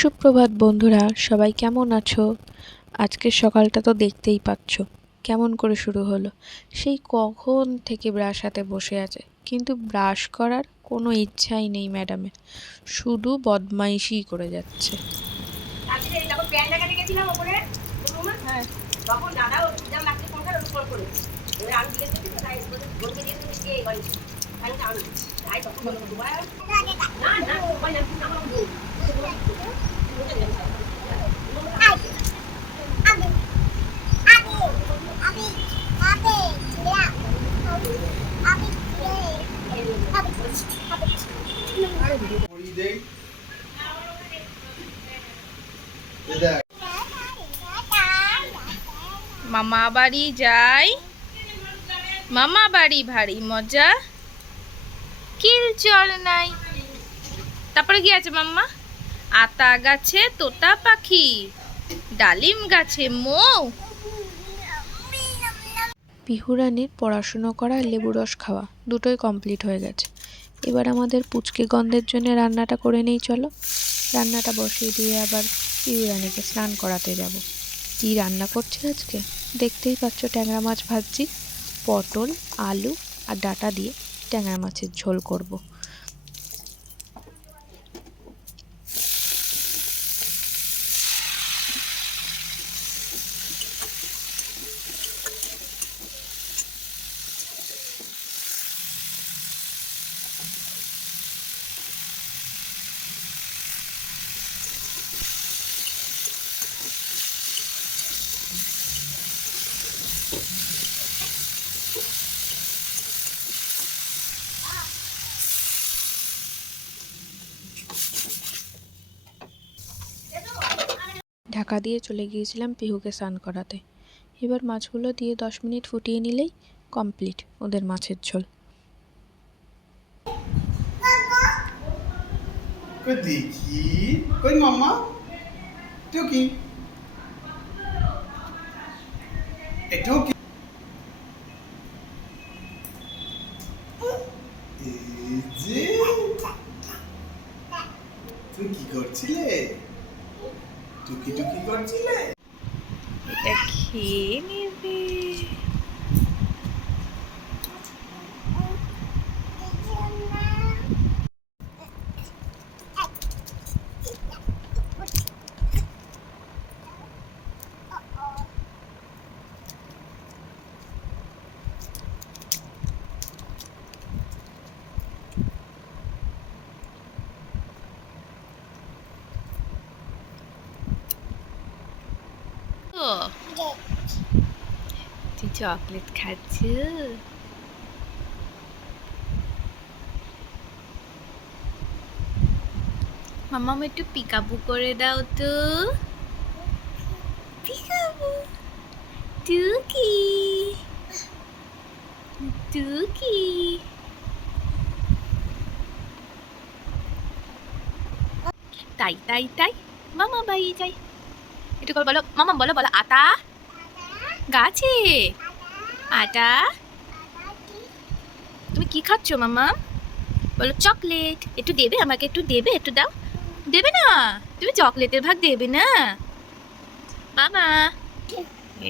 সুপ্রভাত বন্ধুরা, সবাই কেমন আছো? আজকের সকালটা তো দেখতেই পাচ্ছ কেমন করে শুরু হলো। সেই কখন থেকে ব্রাশ হাতে বসে আছে, কিন্তু ব্রাশ করার কোনো ইচ্ছাই নেই ম্যাডামের, শুধু বদমাইশি করে যাচ্ছে। মামা বাড়ি যাই, মামা বাড়ি ভারী মজা, কিল চল নাই। তারপরে কি আছে মাম্মা? আতা গাছে তোতা পাখি, ডালিম গাছে মৌ। পিহুরানির পড়াশুনো করা, লেবু রস খাওয়া দুটোই কমপ্লিট হয়ে গেছে। এবার আমাদের পুচকে গন্ধের জন্য রান্নাটা করে নেই চলো। রান্নাটা বসিয়ে দিয়ে আবার পিহুরানিকে স্নান করাতে যাব। কি রান্না করছে আজকে দেখতেই পাচ্ছ, ট্যাংরা মাছ ভাজছি, পটল আলু আর ডাঁটা দিয়ে ট্যাংরা মাছের ঝোল করব। ঢাকা দিয়ে চলে গিয়েছিলাম পিহুকে স্নান করাতে। এবার মাছগুলো দিয়ে 10 মিনিট ফুটিয়ে নিলেই কমপ্লিট ওদের মাছের ঝোল। দেখি কই মাম্মা টুকি টুকি এই যে তুই কি করছিলে? টুকি টুকি করছিলে? এটা খেয়ে নেবে। তুই চকলেট খাচ্ছ? মাম্মা একটু পিকাবু করে দাও তো। পিকাবু টুকি টুকি। তাই তাই তাই মামা বাড়ি যাই। একটু করে বলো মামা, বলো বলো আতা গাছে আটা। তুমি কি খাচ্ছ মামা? বলো চকলেট। একটু দেবে আমাকে, একটু দেবে, একটু দাও। দেবে না? তুমি চকলেটের ভাগ দেবে না মামা?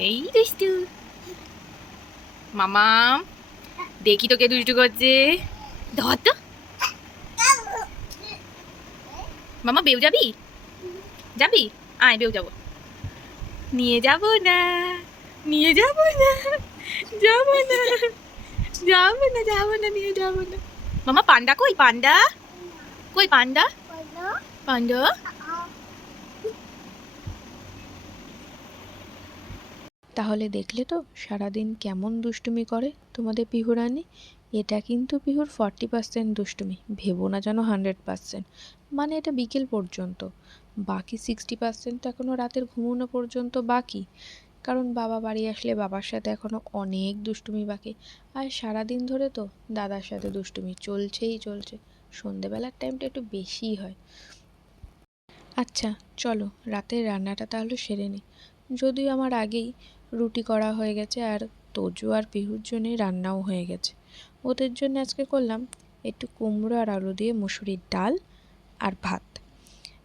এই দুষ্টু মামা, দেখি তোকে দুষ্টু করছে। ধর তো মামা, বেউ যাবি? যাবি? আয় বেউ যাবো। নিয়ে যাব না, নিয়ে যাব না, যাব না, যাব না, যাব না, নিয়ে যাব না। মামা পান্ডা কই? পান্ডা কই? পান্ডা পান্ডা। তাহলে দেখলে তো সারাদিন কেমন দুষ্টুমি করে তোমাদের পিহুরানি। এটা কিন্তু পিহুর 40% দুষ্টুমি, ভেবো না যেন 100%। মানে এটা বিকেল পর্যন্ত, বাকি 60% তো এখনও রাতের ঘুমোনো পর্যন্ত বাকি। কারণ বাবা বাড়ি আসলে বাবার সাথে এখনও অনেক দুষ্টুমি বাকি। আর সারাদিন ধরে তো দাদার সাথে দুষ্টুমি চলছেই চলছে। সন্ধেবেলার টাইমটা একটু বেশিই হয়। আচ্ছা চলো রাতের রান্নাটা তাহলে সেরে নিই। যদিও আমার আগেই রুটি করা হয়ে গেছে, আর তোজো আর পিহুর জন্যে রান্নাও হয়ে গেছে। ওদের জন্য আজকে করলাম একটু কুমড়ো আর আলু দিয়ে মুসুরির ডাল আর ভাত।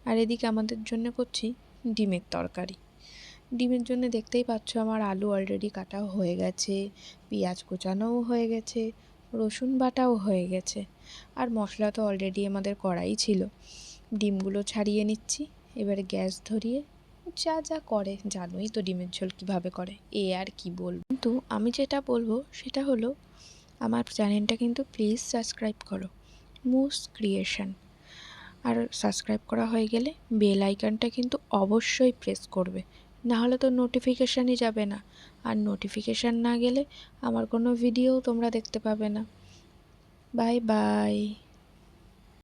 আর এদিকে আমাদের জন্য করছি ডিমের তরকারি। ডিমের জন্য দেখতেই পাচ্ছ আমার আলু অলরেডি কাটাও হয়ে গেছে, পেঁয়াজ কুচানোও হয়ে গেছে, রসুন বাটাও হয়ে গেছে, আর মশলা তো অলরেডি আমাদের কড়াই ছিল। ডিমগুলো ছাড়িয়ে নিচ্ছি, এবারে গ্যাস ধরিয়ে যা যা করে জানোই তো ডিমের ঝোল কীভাবে করে, আর কি বলবো। কিন্তু আমি যেটা বলবো সেটা হলো আমার চ্যানেলটা কিন্তু প্লিজ সাবস্ক্রাইব করো, মুস ক্রিয়েশন। আর সাবস্ক্রাইব করা হয়ে গেলে বেল আইকনটা কিন্তু অবশ্যই প্রেস করবে, না হলে তো নোটিফিকেশানই যাবে না, আর নোটিফিকেশান না গেলে আমার কোনো ভিডিও তোমরা দেখতে পাবে না। Bye bye.